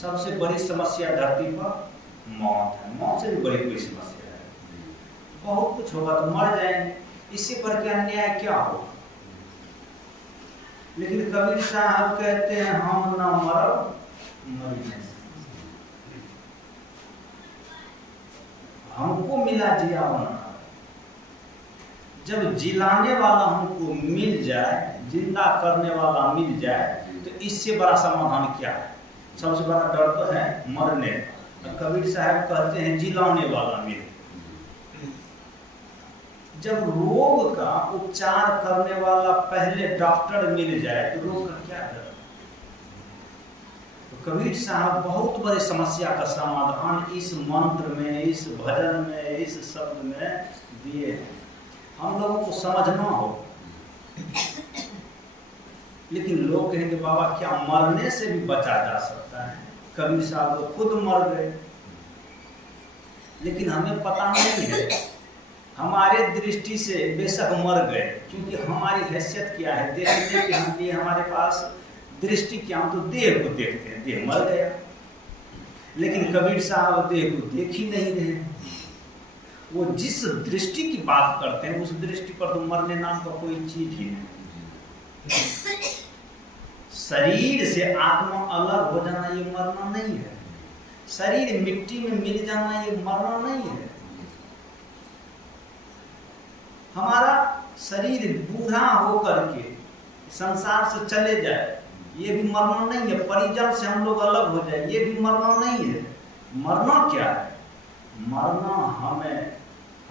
सबसे बड़ी समस्या धरती पर मौत है। मौत से भी बड़ी कोई समस्या है? बहुत कुछ होगा तो मर जाएंगे, इससे पर क्या अन्याय क्या हो। लेकिन कबीर साहब कहते हैं हम न मरब मर नहीं, हमको मिला जिया होना। जब जिलाने वाला हमको मिल जाए, जिंदा करने वाला मिल जाए, तो इससे बड़ा समाधान क्या है? सबसे बड़ा डर तो है मरने का। कबीर साहब कहते हैं जिलाने वाला मिल। जब रोग का उपचार करने वाला पहले डॉक्टर मिल जाए तो रोग का क्या डर। तो कबीर साहब बहुत बड़ी समस्या का समाधान इस मंत्र में, इस भजन में, इस शब्द में दिए हैं। हम लोगों को समझना हो। लेकिन लोग कहेंगे बाबा क्या मरने से भी बचा जा सकता है? कबीर साहब तो खुद मर गए, लेकिन हमें पता नहीं है। हमारे दृष्टि से बेशक मर गए, क्योंकि हमारी हैसियत क्या है देखने के हम लिए, हमारे पास दृष्टि क्या, हम तो देह को देखते हैं, देह मर गया। लेकिन कबीर साहब देह को देख ही नहीं रहे। वो जिस दृष्टि की बात करते हैं उस दृष्टि पर तो मरने नाम का कोई चीज ही नहीं। शरीर से आत्मा अलग हो जाना ये मरना नहीं है। शरीर मिट्टी में मिल जाना ये मरना नहीं है। हमारा शरीर बूढ़ा होकर के संसार से चले जाए ये भी मरना नहीं है। परिजन से हम लोग अलग हो जाए ये भी मरना नहीं है। मरना क्या है? मरना हमें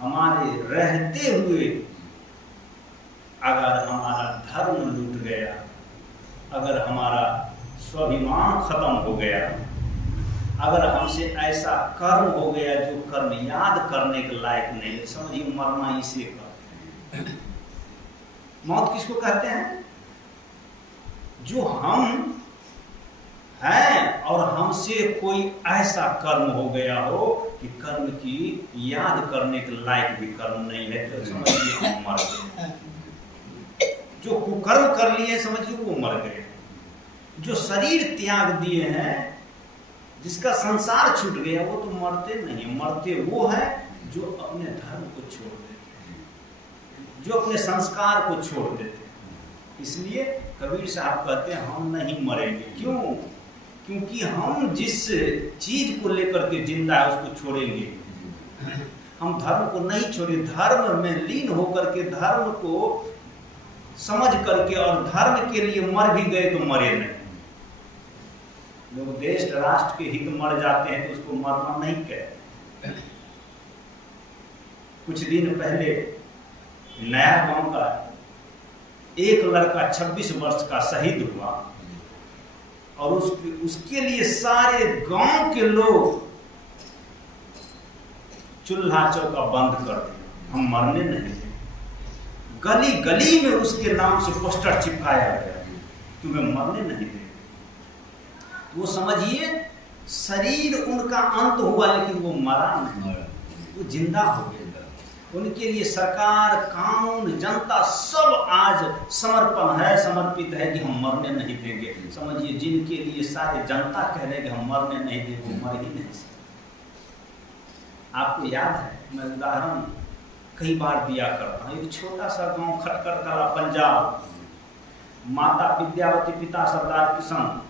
हमारे रहते हुए अगर हमारा धर्म लूट गया, अगर हमारा स्वाभिमान खत्म हो गया, अगर हमसे ऐसा कर्म हो गया जो कर्म याद करने के लायक नहीं, समझिए मरना इसे कहते हैं। मौत किसको कहते हैं? जो हम हैं और हमसे कोई ऐसा कर्म हो गया हो कि कर्म की याद करने के लायक भी कर्म नहीं है, तो समझिए हम मर गए। जो कुकर्म कर लिए समझिए वो मर गए। जो शरीर त्याग दिए हैं, जिसका संसार छूट गया, वो तो मरते नहीं। मरते वो है जो अपने धर्म को छोड़ देते हैं, जो अपने संस्कार को छोड़ देते हैं। इसलिए कबीर साहब कहते हैं हम नहीं मरेंगे। क्यों? क्योंकि हम जिस चीज को लेकर के जिंदा है उसको छोड़ेंगे। हम धर्म को नहीं छोड़ेंगे। धर्म में लीन होकर के धर्म को समझ करके और धर्म के लिए मर भी गए तो मरे नहीं। लोग देश राष्ट्र के हित मर जाते हैं तो उसको मरना नहीं कहते। कुछ दिन पहले नया गांव का एक लड़का 26 वर्ष का शहीद हुआ और उसके लिए सारे गांव के लोग चूल्हा चौका बंद कर दिया। हम मरने नहीं थे। गली गली में उसके नाम से पोस्टर चिपकाया गया कि मैं मरने नहीं थे। वो समझिए शरीर उनका अंत हुआ लेकिन वो मरा नहीं, वो जिंदा हो गया। उनके लिए सरकार, कानून, जनता सब आज समर्पण है, समर्पित है कि हम मरने नहीं देंगे। समझिए जिनके लिए सारे जनता कह रहे हैं कि हम मरने नहीं देंगे, वो मर ही नहीं सकते। आपको याद है, मैं उदाहरण कई बार दिया करता हूँ। एक छोटा सा गांव खटकर कला पंजाब, माता विद्यावती पिता सरदार किशन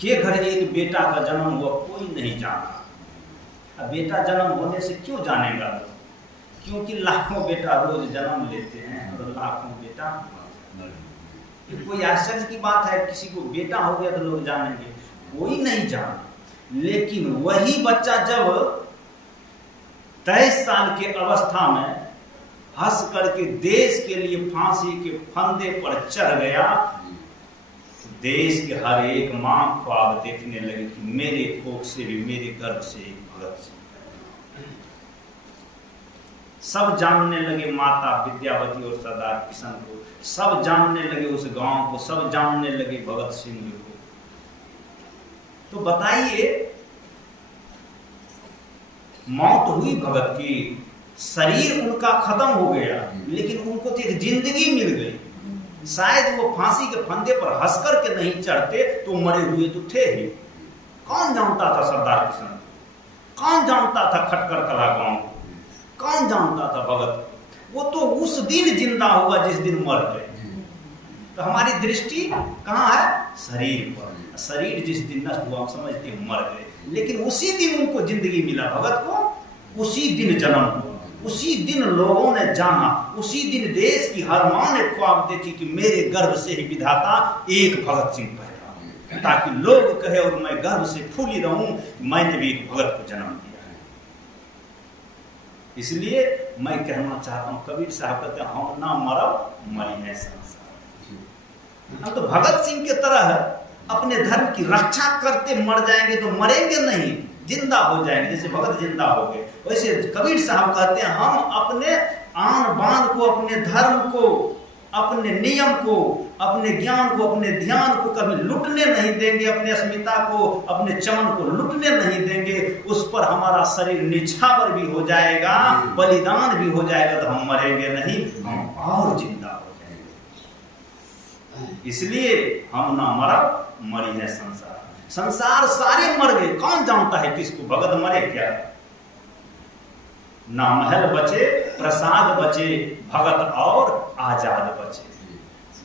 के घर एक बेटा का जन्म हुआ, कोई नहीं जाना। अब बेटा जन्म होने से क्यों जानेगा लोग? क्योंकि लाखों बेटा रोज जन्म लेते हैं और लाखों बेटा। कोई आश्चर्य की बात है? किसी को बेटा हो गया तो लोग जानेंगे? कोई नहीं जाना। लेकिन वही बच्चा जब 23 साल के अवस्था में हंस करके देश के लिए फांसी के फंदे पर चढ़ गया, देश के हर एक मां ख्वाब देखने लगी कि मेरे कोख से भी, मेरे गर्भ से एक भगत सिंह। सब जानने लगे माता विद्यावती और सरदार किशन को, सब जानने लगे उस गांव को, सब जानने लगे भगत सिंह को। तो बताइए, मौत हुई भगत की, शरीर उनका खत्म हो गया, लेकिन उनको तो एक जिंदगी मिल गई। शायद वो फांसी के फंदे पर हंस करके नहीं चढ़ते तो मरे हुए तो थे ही। कौन जानता था सरदार किशन, कौन जानता था खटकर कला गांव, कौन जानता था भगत। वो तो उस दिन जिंदा हुआ जिस दिन मर गए। तो हमारी दृष्टि कहाँ है? शरीर पर। शरीर जिस दिन नष्ट हुआ हम समझते हैं मर गए, लेकिन उसी दिन उनको जिंदगी मिला भगत को, उसी दिन जन्म हुआ, उसी दिन लोगों ने जाना, उसी दिन देश की हर मां ने ख्वाब देखी कि मेरे गर्भ से ही विधाता एक भगत सिंह पैदा, ताकि लोग कहे और मैं गर्भ से फूली रहूं, मैंने भी एक भगत को जन्म दिया है। इसलिए मैं कहना चाहता हूं, कबीर साहब कहते हैं हम ना मरब मरी है संसार। हम तो भगत सिंह के तरह अपने धर्म की रक्षा करते मर जाएंगे तो मरेंगे नहीं, जिंदा हो जाएंगे। जैसे भगत जिंदा हो गए, वैसे कबीर साहब कहते हैं हम अपने आन बान को, अपने धर्म को, अपने नियम को, अपने ज्ञान को, अपने ध्यान को कभी लुटने नहीं देंगे, अपने अस्मिता को, अपने चमन को लुटने नहीं देंगे। उस पर हमारा शरीर निछावर भी हो जाएगा, बलिदान भी हो जाएगा, तो हम मरेंगे नहीं, हम और जिंदा हो जाएंगे। इसलिए हम ना मरब मरी है संसार। संसार सारे मर गए, कौन जानता है किसको भगत मरे क्या? ना महल बचे, प्रसाद बचे, भगत और आजाद बचे।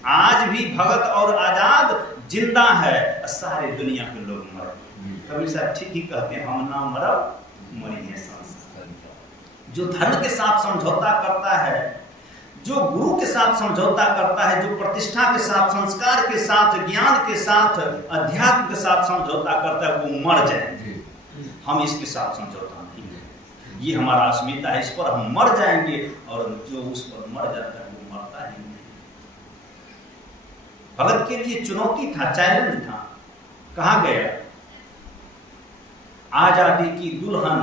आज भी भगत और आजाद जिंदा है, सारे दुनिया के लोग मर गए। कबीर साहब ठीक ही कहते हैं हम ना मरब मरी है संसार। जो धर्म के साथ समझौता करता है, जो गुरु के साथ समझौता करता है, जो प्रतिष्ठा के साथ, संस्कार के साथ, ज्ञान के साथ, अध्यात्म के साथ समझौता करता है, वो मर जाएंगे। हम इसके साथ समझौता नहीं करेंगे, ये हमारा अस्मिता है, इस पर हम मर जाएंगे। और जो उस पर मर जाता है वो मरता ही नहीं। भगत के लिए चुनौती था, चैलेंज था। कहा गया आजादी की दुल्हन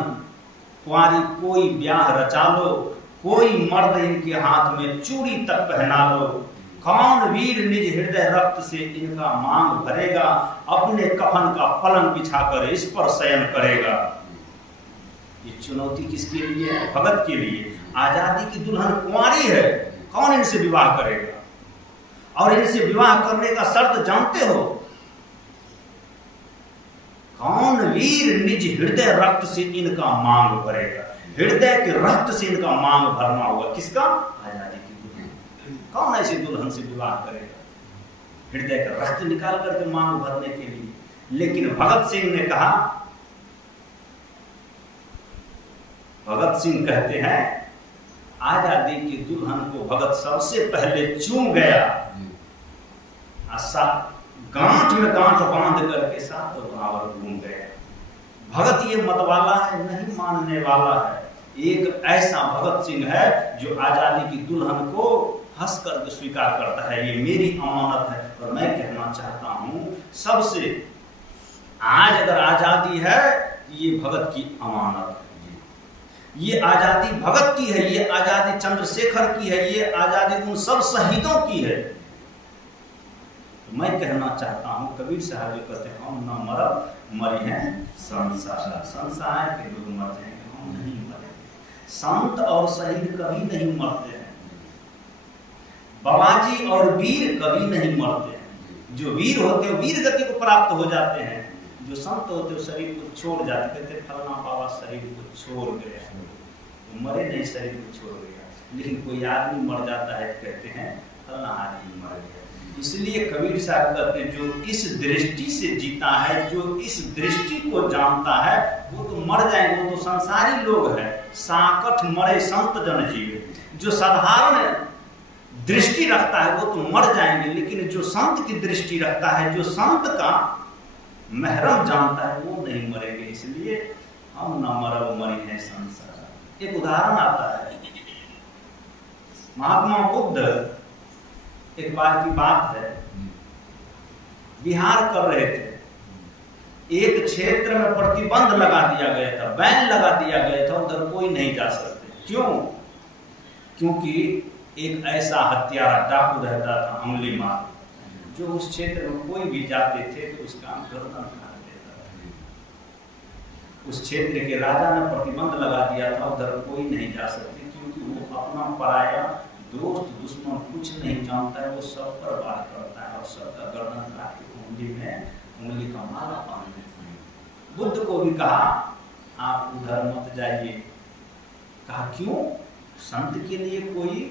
कुंवारी कोई ब्याह रचा लो, कोई मर्द इनके हाथ में चूड़ी तक पहना लो, कौन वीर निज हृदय रक्त से इनका मांग भरेगा, अपने कफन का पलंग बिछाकर इस पर शयन करेगा। ये चुनौती किसके लिए है? भगत के लिए। आजादी की दुल्हन कुंवारी है, कौन इनसे विवाह करेगा? और इनसे विवाह करने का शर्त जानते हो? कौन वीर निज हृदय रक्त से इनका मांग भरेगा। हृदय के रक्त से इनका मांग भरना होगा। किसका? आजादी की दुल्हन। कौन ऐसी दुल्हन से विवाह करेगा? हृदय का रक्त निकाल करके मांग भरने के लिए। लेकिन भगत सिंह ने कहा, भगत सिंह कहते हैं आजादी की दुल्हन को भगत सबसे पहले चूम गया, गांठ में गांठ बांध करके साथ बराबर घूम गया। भगत ये मतवाला है, नहीं मानने वाला है। एक ऐसा भगत सिंह है जो आजादी की दुल्हन को हंस करके स्वीकार करता है, ये मेरी अमानत है। और मैं कहना चाहता हूं सबसे, आज अगर आजादी है ये भगत की अमानत है। ये आजादी भगत की है, ये आजादी चंद्रशेखर की है, ये आजादी उन सब शहीदों की है। तो मैं कहना चाहता हूं कबीर साहब जो कहते हैं हम ना मरब मरी हैं संसार। संसार के लोग मर जाएंगे, हम नहीं मरेंगे। संत और शहीद कभी नहीं मरते हैं, बाबाजी और वीर कभी नहीं मरते हैं। जो वीर होते हैं वीर गति को प्राप्त हो जाते हैं, जो संत होते हैं शरीर को छोड़ जाते, कहते फलाना बाबा शरीर को छोड़ गया, तो मरे नहीं, शरीर को छोड़ गया। लेकिन कोई आदमी मर जाता है तो कहते हैं फलाना आदमी मर गया। इसलिए कबीर साहब कहते हैं जो इस दृष्टि से जीता है, जो इस दृष्टि को जानता है, वो तो मर जाएंगे, वो तो संसारी लोग हैं। साकठ मरे संत जन जीवे। जो साधारण दृष्टि रखता है वो तो मर जाएंगे, लेकिन जो संत की दृष्टि रखता है, जो संत का महरम जानता है, वो नहीं मरेंगे। इसलिए हम न मरो मरी है संसार। एक उदाहरण आता है, महात्मा बुद्ध, एक बार की बात है, विहार कर रहे थे, एक क्षेत्र में प्रतिबंध लगा दिया गया था, बैन लगा दिया गया था, उधर कोई नहीं जा सकते। क्यों? क्योंकि एक ऐसा हत्यारा डाकू रहता था, अमली मार, जो उस क्षेत्र में कोई भी जाते थे तो उसका गर्दन काट देता था। उस क्षेत्र के राजा ने प्रतिबंध लगा दिया था, उधर कोई नहीं जा सकते, क्योंकि वो अपना पराया दोस्त दुश्मन कुछ नहीं जानता है, वो सब पर वार करता है और सबका गर्दन काट के उंगली में उंगली का माला बांध देता है। बुद्ध को भी कहा आप उधर मत जाइए। कहा क्यों? संत के लिए कोई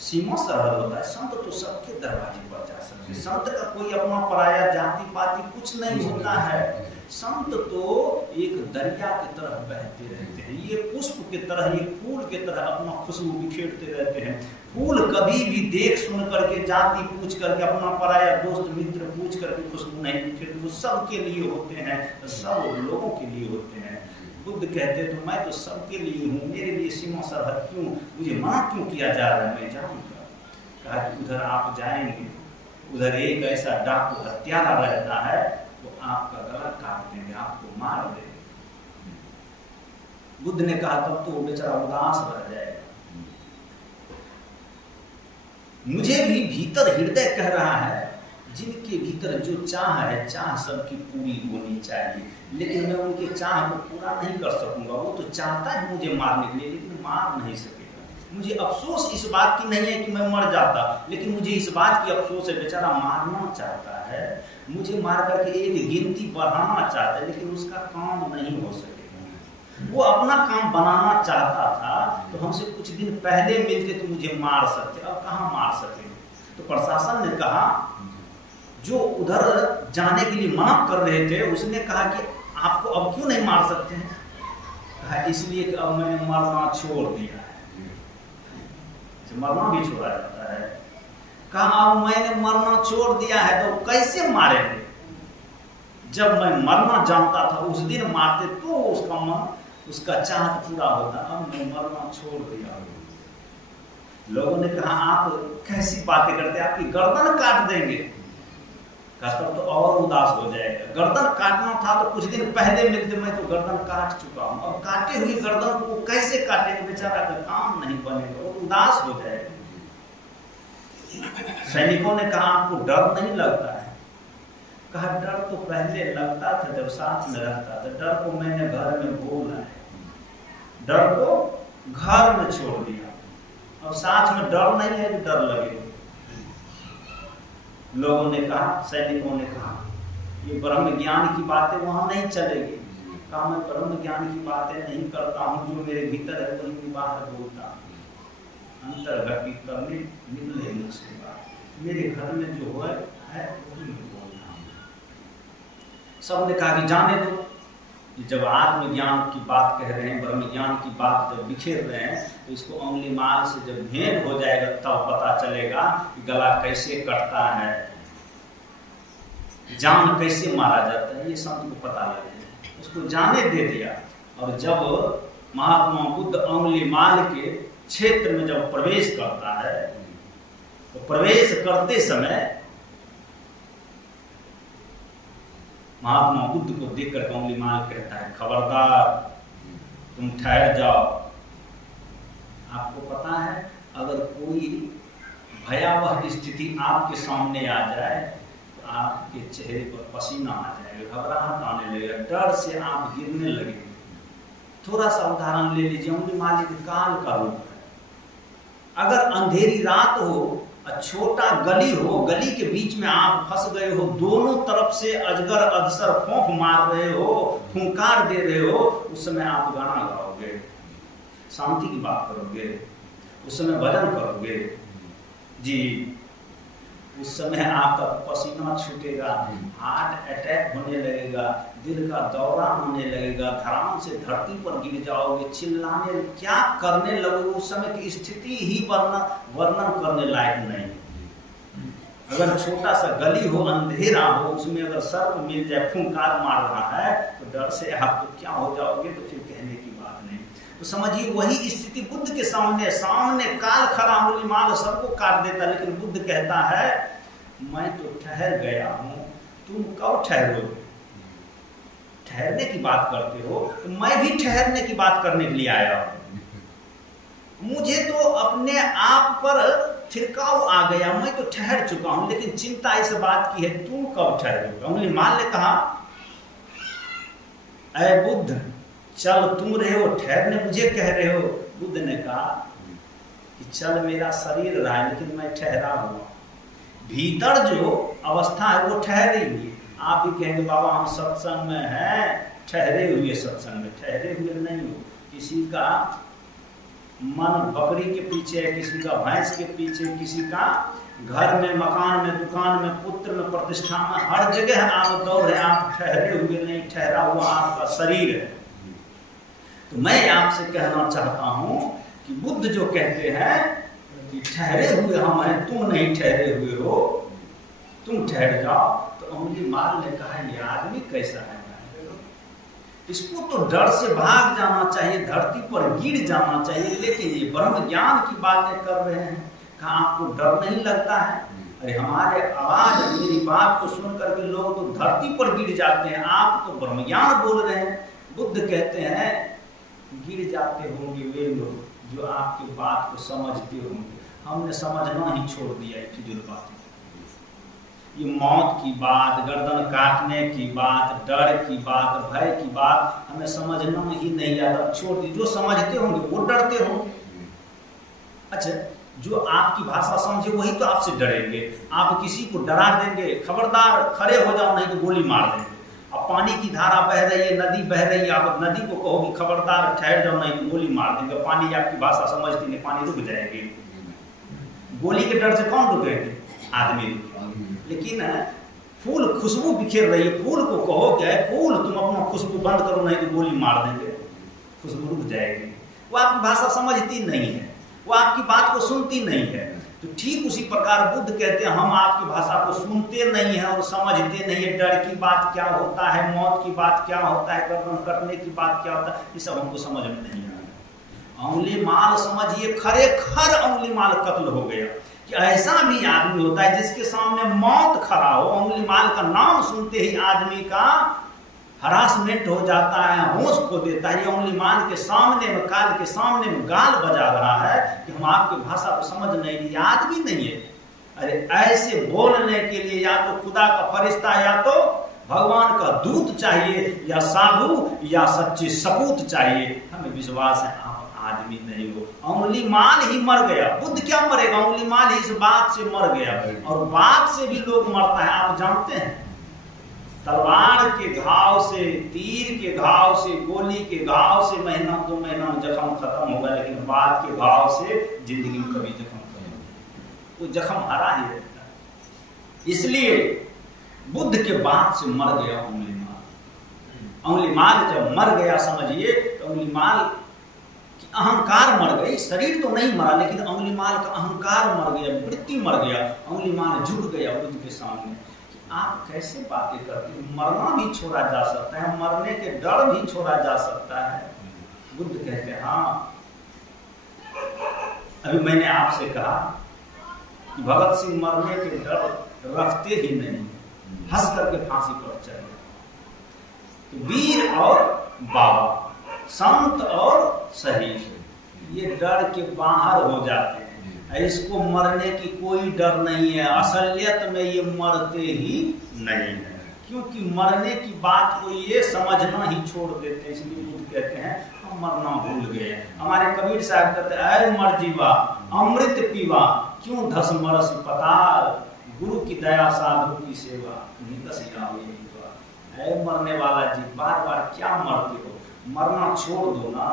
सीमा सरहद होता है, संत तो सबके दरवाजे पर जा सकते हैं। संत का कोई अपना पराया जाति पाति कुछ नहीं होता है। संत तो एक दरिया की तरह बहते रहते हैं, ये पुष्प की तरह, ये फूल की तरह अपना खुशबू बिखेरते रहते हैं। फूल कभी भी देख सुन करके, जाति पूछ करके, अपना पराया दोस्त मित्र पूछ करके खुशबू नहीं बिखेरते, वो सबके लिए होते हैं, सब लोगों के लिए होते हैं। बुद्ध कहते तो मैं तो सबके लिए हूँ, मेरे लिए सीमा सरहद क्यों, मुझे मना क्यों किया जा रहा है, मैं जाऊँगा। कहा कि उधर आप जाएंगे, उधर एक ऐसा डाकू हत्यारा रहता है, वो आपका गला काट देंगे, आपको मार देंगे। बुद्ध ने कहा तब तो वो बेचारा उदास रह जाएगा। मुझे भी भीतर हृदय कह रहा है, जिनके भीतर जो चाह है, चाह सबकी पूरी होनी चाहिए, लेकिन मैं उनके चाह को पूरा नहीं कर सकूंगा। वो तो चाहता है मुझे मारने के लिए, लेकिन मार नहीं सकेगा। मुझे अफसोस इस बात की नहीं है कि मैं मर जाता, लेकिन मुझे इस बात की अफसोस है बेचारा मारना चाहता है, मुझे मार करके एक गिनती बढ़ाना चाहता है, लेकिन उसका काम नहीं हो सकेगा। वो अपना काम बनाना चाहता था, तो हमसे कुछ दिन पहले मिलते तो मुझे मार सकते, अब कहाँ मार सके। तो प्रशासन ने कहा, जो उधर जाने के लिए मना कर रहे थे, उसने कहा कि आपको अब क्यों नहीं मार सकते हैं? कहा इसलिए कि अब मैंने मरना छोड़ दिया है। मरना भी छोड़ा जाता है। कहा अब मैंने मरना छोड़ दिया है तो कैसे मारेंगे? जब मैं मरना जानता था उस दिन मारते तो उसका मन, उसका चाहत पूरा होता। अब मैं मरना छोड़ दिया। लोगों ने कहा आप कैसी बातें करते, आपकी गर्दन काट देंगे। कहता तो और उदास हो जाएगा। गर्दन काटना था तो कुछ दिन पहले मिलते, मैं तो गर्दन काट चुका हूँ, अब काटे हुई गर्दन को कैसे काटेंगे, बेचारा का काम नहीं बनेगा, वो उदास हो जाएगा। सैनिकों ने कहा आपको डर नहीं लगता है? कहा डर तो पहले लगता था जब साथ में रहता था, डर को मैंने घर में बोला है, डर को घर में छोड़ दिया, अब साथ में डर नहीं है तो डर लगेगा। लोगों ने कहा, सैनिकों ने कहा ये ब्रह्म ज्ञान की बातें वहां नहीं चलेगी। कहा मैं ब्रह्म ज्ञान की बातें नहीं करता हूँ, जो मेरे भीतर है वही मैं बाहर बोलता हूँ। अंतर्गति करने निकले मुझसे बात, मेरे घर में जो है वही मैं बोलता हूँ। सबने कहा कि जाने दो, जब आत्मज्ञान की बात कह रहे हैं, ब्रह्म ज्ञान की बात जब बिखेर रहे हैं, तो इसको अंगुली माल से जब भेंट हो जाएगा तब पता चलेगा कि गला कैसे कटता है, जान कैसे मारा जाता है, ये संत को पता लगे। उसको जाने दे दिया। और जब महात्मा बुद्ध अंगुली माल के क्षेत्र में जब प्रवेश करता है, तो प्रवेश करते समय महात्मा बुद्ध को देखकर अंगुली माल कहता है खबरदार तुम ठहर जाओ। आपको पता है अगर कोई भयावह स्थिति आपके सामने आ जाए तो आपके चेहरे पर पसीना आ जाएगा, घबराहट आने लगेगा, डर से आप गिरने लगेंगे। थोड़ा सा उदाहरण ले लीजिए, अंगुली माल एक काल का रूप है। अगर अंधेरी रात हो, छोटा गली हो, गली के बीच में आप फंस गए हो, दोनों तरफ से अजगर अधसर फोंक मार रहे हो, फुंकार दे रहे हो, उस समय आप गाना गाओगे, शांति की बात करोगे, उस समय भजन करोगे जी। उस समय आपका पसीना छूटेगा, हार्ट अटैक होने लगेगा, दिल का दौरा होने लगेगा, धराम से धरती पर गिर जाओगे, चिल्लाने क्या करने लगोगे। उस समय की स्थिति ही वर्णन करने लायक नहीं। अगर छोटा सा गली हो, अंधेरा हो, उसमें अगर सर्प मिल जाए, फुंकार मार रहा है, तो डर से आप तो क्या हो जाओगे, तो फिर कहने की बात नहीं। तो समझिए वही स्थिति बुद्ध के सामने काल खड़ा, अंगुली माल सबको काट देता, लेकिन बुद्ध कहता है मैं तो ठहर गया हूं, तुम कब ठहरोगे? ठहरने की बात करते हो, तो मैं भी ठहरने की बात करने के लिए आया हूं। मुझे तो अपने आप पर थिरकाव आ गया, मैं तो ठहर चुका हूं, लेकिन चिंता इस बात की है तुम कब ठहरोगे? अंगुली माल ने कहा ऐ बुद्ध चल तुम रहे हो, ठहरने मुझे कह रहे हो। बुद्ध ने कहा कि चल मेरा शरीर रहा है, लेकिन मैं ठहरा हुआ, भीतर जो अवस्था है वो ठहरी हुई। आप भी कहेंगे बाबा हम सत्संग में हैं, ठहरे हुए सत्संग में, ठहरे हुए नहीं हो। किसी का मन बकरी के पीछे है, किसी का भैंस के पीछे, किसी का घर में, मकान में, दुकान में, पुत्र में, प्रतिष्ठा में, हर जगह आप दौड़ रहे, आप ठहरे हुए नहीं, ठहरा हुआ आपका शरीर है। तो मैं आपसे कहना चाहता हूं कि बुद्ध जो कहते हैं कि ठहरे हुए हम हैं, तुम नहीं ठहरे हुए हो, तुम ठहर जाओ। तो अंगुलीमाल ने कहा ये आदमी कैसा है, इसको तो डर से भाग जाना चाहिए, धरती पर गिर जाना चाहिए, लेकिन ये ब्रह्म ज्ञान की बातें कर रहे हैं। कहा आपको डर नहीं लगता है? अरे हमारे आवाज, मेरी बात को सुन करके लोग तो धरती पर गिर जाते हैं, आप तो ब्रह्म ज्ञान बोल रहे हैं। बुद्ध कहते हैं गिर जाते होंगे वे लोग जो आपकी बात को समझते होंगे, हमने समझना ही छोड़ दिया है फिजूल बातें। ये मौत की बात, गर्दन काटने की बात, डर की बात, भय की बात हमें समझना ही नहीं आता, छोड़ दी। जो समझते होंगे वो डरते होंगे। अच्छा, जो आपकी भाषा समझे वही तो आपसे डरेंगे। आप किसी को डरा देंगे, खबरदार खड़े हो जाओ नहीं तो गोली मार देंगे। अब पानी की धारा बह रही है, नदी बह रही है, आप नदी को कहोगे खबरदार ठहर जाओ नहीं तो गोली मार देंगे। पानी आपकी भाषा समझती नहीं, पानी रुक जाएगी। गोली के डर से कौन रुकेंगे? आदमी रुकेंगे। लेकिन फूल खुशबू बिखेर रही है, फूल को कहो क्या है, फूल तुम अपना खुशबू बंद करो नहीं तो गोली मार देंगे, खुशबू रुक जाएगी। वो आपकी भाषा समझती नहीं है, वो आपकी बात को सुनती नहीं है। तो ठीक उसी प्रकार बुद्ध कहते हैं हम आपकी भाषा को सुनते नहीं है और समझते नहीं है। डर की बात क्या होता है, मौत की बात क्या होता है, गर्दन कटने की बात क्या होता है, ये सब हमको समझ में नहीं आया। अंगुलीमाल समझिए, खरेखर अंगुलीमाल कत्ल हो गया। कि ऐसा भी आदमी होता है जिसके सामने मौत खड़ा हो, अंगुलीमाल का नाम सुनते ही आदमी का हरासमेंट हो जाता है, होश खो देता है। ये अंगुलीमाल के सामने में, काल के सामने में गाल बजा रहा है कि हम आपकी भाषा को समझ नहीं रही। आदमी नहीं है। अरे ऐसे बोलने के लिए या तो खुदा का फरिश्ता, या तो भगवान का दूत चाहिए, या साधु, या सच्ची सपूत चाहिए। हमें विश्वास है आप आदमी नहीं हो। अंगुलीमाल ही मर गया। बुद्ध क्या मरेगा? अंगुलीमाल ही इस बात से मर गया। और बात से भी लोग मरता है, आप जानते हैं। तलवार के घाव से, तीर के घाव से, गोली के घाव से महीना 2 महीना में जख्म खत्म होगा, लेकिन बात के घाव से जिंदगी में कभी जख्म खत्म नहीं, वो जख्म हरा ही रहता है। इसलिए बुद्ध के बात से मर गया अंगुलीमाल। अंगुलीमाल जब मर गया समझिए तो अंगुलीमाल की अहंकार मर गई। शरीर तो नहीं मरा, लेकिन अंगुलीमाल का अहंकार मर गया, वृत्ति मर गया। अंगुलीमाल झुक गया बुद्ध के सामने। आप कैसे बातें करते हैं? मरना भी छोड़ा जा सकता है, मरने के डर भी छोड़ा जा सकता है। बुद्ध कहते हैं हाँ, अभी मैंने आपसे कहा कि भगत सिंह मरने के डर रखते ही नहीं, हंस करके फांसी पर चढ़ गए। तो वीर और बाबा, संत और शहीद, ये डर के बाहर हो जाते हैं। इसको मरने की कोई डर नहीं है। असलियत में ये मरते ही नहीं है, क्योंकि मरने की बात को ये समझना ही छोड़ देते हैं। इसलिए बुद्ध कहते हैं हम मरना भूल गए। हमारे कबीर साहब कहते हैं ऐ मर जीवा अमृत पीवा, क्यों धस मरस पताल, गुरु की दया साधु की सेवा, ऐ मरने वाला जी बार बार क्या मरते हो? मरना छोड़ दो ना,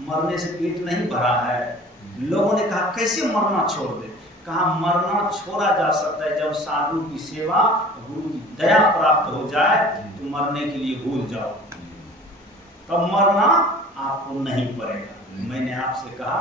मरने से पेट नहीं भरा है। लोगों ने कहा कैसे मरना छोड़ दे? कहा मरना छोड़ा जा सकता है जब साधु की सेवा, गुरु की दया प्राप्त हो जाए तो मरने के लिए भूल जाओ, तब मरना आपको नहीं पड़ेगा। मैंने आपसे कहा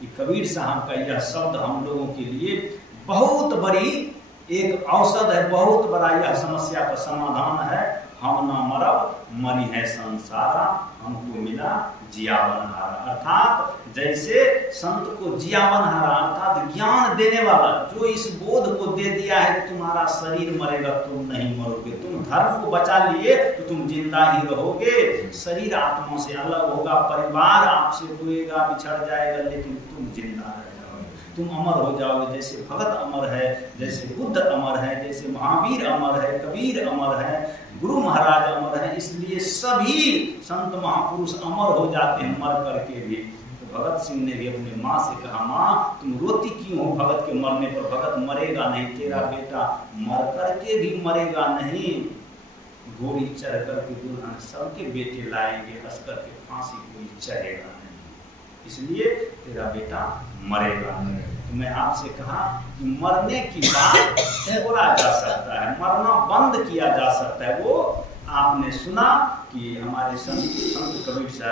कि कबीर साहब का यह शब्द हम लोगों के लिए बहुत बड़ी एक औषध है, बहुत बड़ा यह समस्या का समाधान है। हम ना मरब मरी है संसारा, हमको मिला जियावन हारा। अर्थात जैसे संत को जियावन हारा अर्थात ज्ञान देने वाला, जो इस बोध को दे दिया है कि तुम्हारा शरीर मरेगा तुम नहीं मरोगे, तुम धर्म को बचा लिए तो तुम जिंदा ही रहोगे। शरीर आत्मा से अलग होगा, परिवार आपसे रोएगा, बिछड़ जाएगा, लेकिन तुम जिंदा रह जाओगे, तुम अमर हो जाओगे। जैसे भगत अमर है, जैसे बुद्ध अमर है, जैसे महावीर अमर है, कबीर अमर है, गुरु महाराज अमर है। इसलिए सभी संत महापुरुष अमर हो जाते हैं मर करके भी। तो भगत सिंह ने भी अपनी माँ से कहा माँ तुम रोती क्यों हो भगत के मरने पर? भगत मरेगा नहीं, तेरा बेटा मर करके भी मरेगा नहीं। घोड़ी चढ़ करके दुल्हन सबके बेटे लाएंगे, हंस करके फांसी कोई चढ़ेगा नहीं, इसलिए तेरा बेटा मरेगा। तो मैं आपसे कहा कि मरने की बात छोड़ा जा सकता है, मरना बंद किया जा सकता है। वो आपने सुना कि हमारे संत कबीर साहब